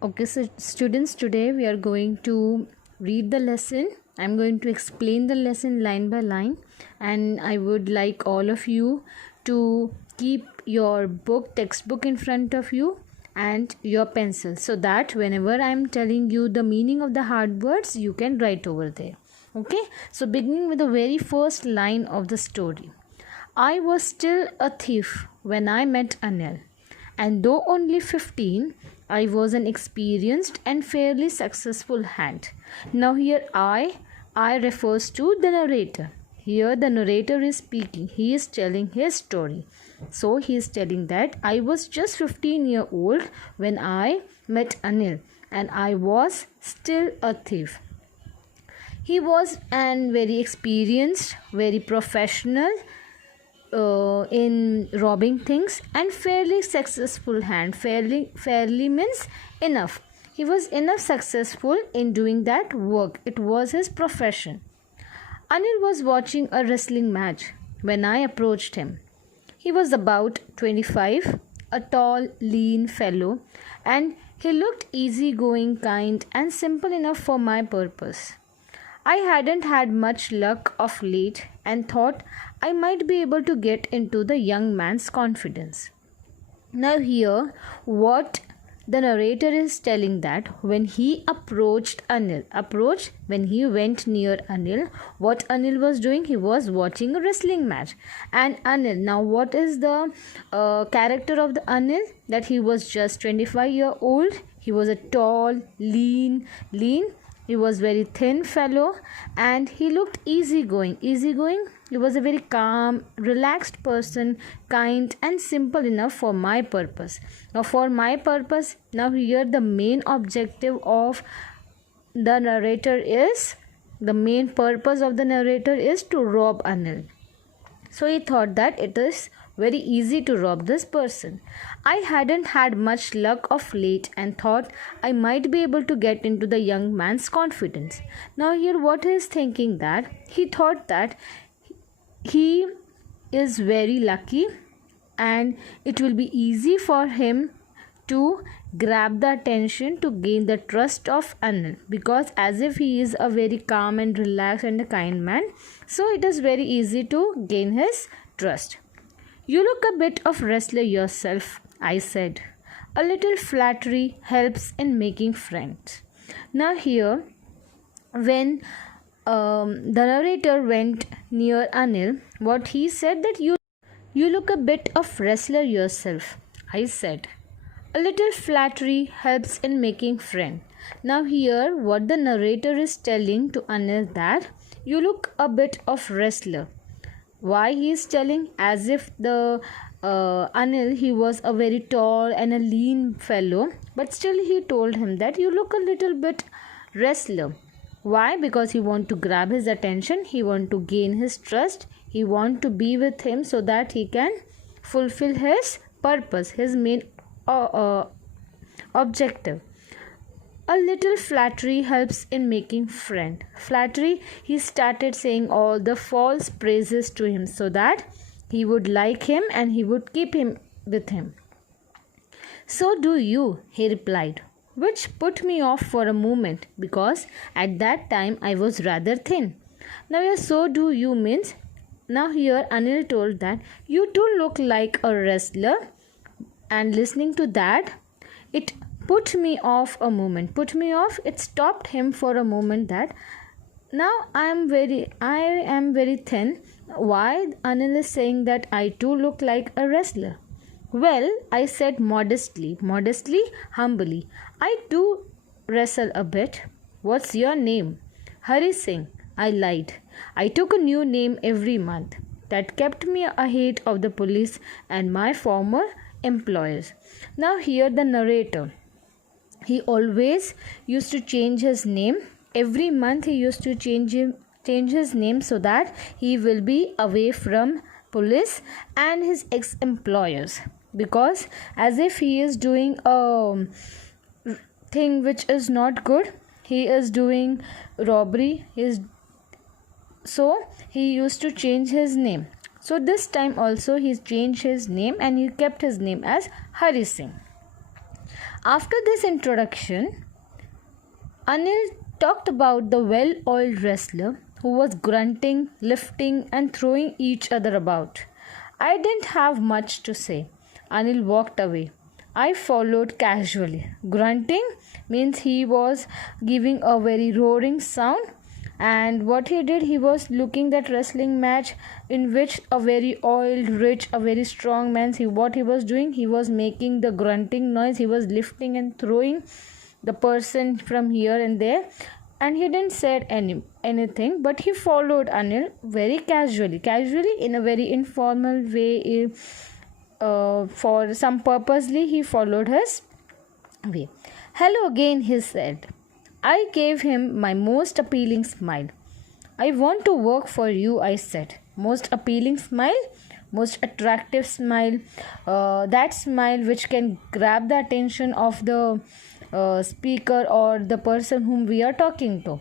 Okay, so students, today we are going to read the lesson. I'm going to explain the lesson line by line, and I would like all of you to keep your textbook in front of you and your pencil so that whenever I'm telling you the meaning of the hard words, you can write over there. Okay, so beginning with the very first line of the story. I was still a thief when I met Anil, and though only 15, I was an experienced and fairly successful hand. Now here I refers to the narrator. Here the narrator is speaking. He is telling his story. So he is telling that I was just 15-year-old when I met Anil, and I was still a thief. He was an very experienced, very professional in robbing things and fairly successful hand. Fairly means enough. He was enough successful in doing that work. It was his profession. Anil was watching a wrestling match when I approached him. He was about 25, a tall, lean fellow, and he looked easygoing, kind, and simple enough for my purpose. I hadn't had much luck of late and thought I might be able to get into the young man's confidence. Now, here, what the narrator is telling that when he when he went near Anil, what Anil was doing, he was watching a wrestling match. And Anil, now what is the character of the Anil? That he was just 25-year-old. He was a tall, lean. He was very thin fellow, and he looked easygoing. He was a very calm, relaxed person, kind and simple enough for my purpose. Now for my purpose, now here the main objective of the narrator is, the main purpose of the narrator is to rob Anil. So he thought that it is very easy to rob this person. I hadn't had much luck of late and thought I might be able to get into the young man's confidence. Now here what he is thinking, that he thought that he is very lucky and it will be easy for him to grab the attention, to gain the trust of Anil, because as if he is a very calm and relaxed and a kind man, so it is very easy to gain his trust. You look a bit of wrestler yourself, I said. A little flattery helps in making friends. Now here, when the narrator went near Anil, what he said that you look a bit of wrestler yourself, I said. A little flattery helps in making friend. Now here, what the narrator is telling to Anil, that you look a bit of wrestler. Why he is telling? As if the Anil, he was a very tall and a lean fellow, but still he told him that you look a little bit wrestler. Why? Because he want to grab his attention, he want to gain his trust, he want to be with him so that he can fulfill his purpose, his main objective. A little flattery helps in making friend. Flattery, he started saying all the false praises to him so that he would like him and he would keep him with him. So do you, he replied, which put me off for a moment because at that time I was rather thin. Now here, so do you means, now here Anil told that you too look like a wrestler, and listening to that, it put me off a moment. Put me off, it stopped him for a moment, that now I am very thin. Why Anil is saying that I too look like a wrestler? Well, I said modestly, humbly, I do wrestle a bit. What's your name? Hari Singh. I lied. I took a new name every month. That kept me ahead of the police and my former employers. Now here the narrator, he always used to change his name. Every month he used to change his name so that he will be away from police and his ex-employers, because as if he is doing a thing which is not good, he is doing robbery, so he used to change his name. So this time also he changed his name and he kept his name as Hari Singh. After this introduction, Anil talked about the well oiled wrestler who was grunting, lifting, and throwing each other about. I didn't have much to say. Anil walked away. I followed casually. Grunting means he was giving a very roaring sound, and what he did, he was looking that wrestling match in which a very oiled, rich, a very strong man, what he was doing, he was making the grunting noise, he was lifting and throwing the person from here and there, and he didn't said anything, but he followed Anil very casually in a very informal way. For some purposely he followed his way. Hello again, he said. I gave him my most appealing smile. I want to work for you, I said. Most appealing smile, most attractive smile, that smile which can grab the attention of the speaker or the person whom we are talking to.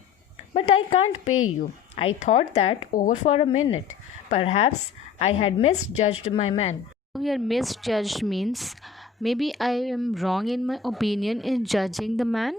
But I can't pay you. I thought that over for a minute. Perhaps I had misjudged my man. Here, misjudged means maybe I am wrong in my opinion in judging the man.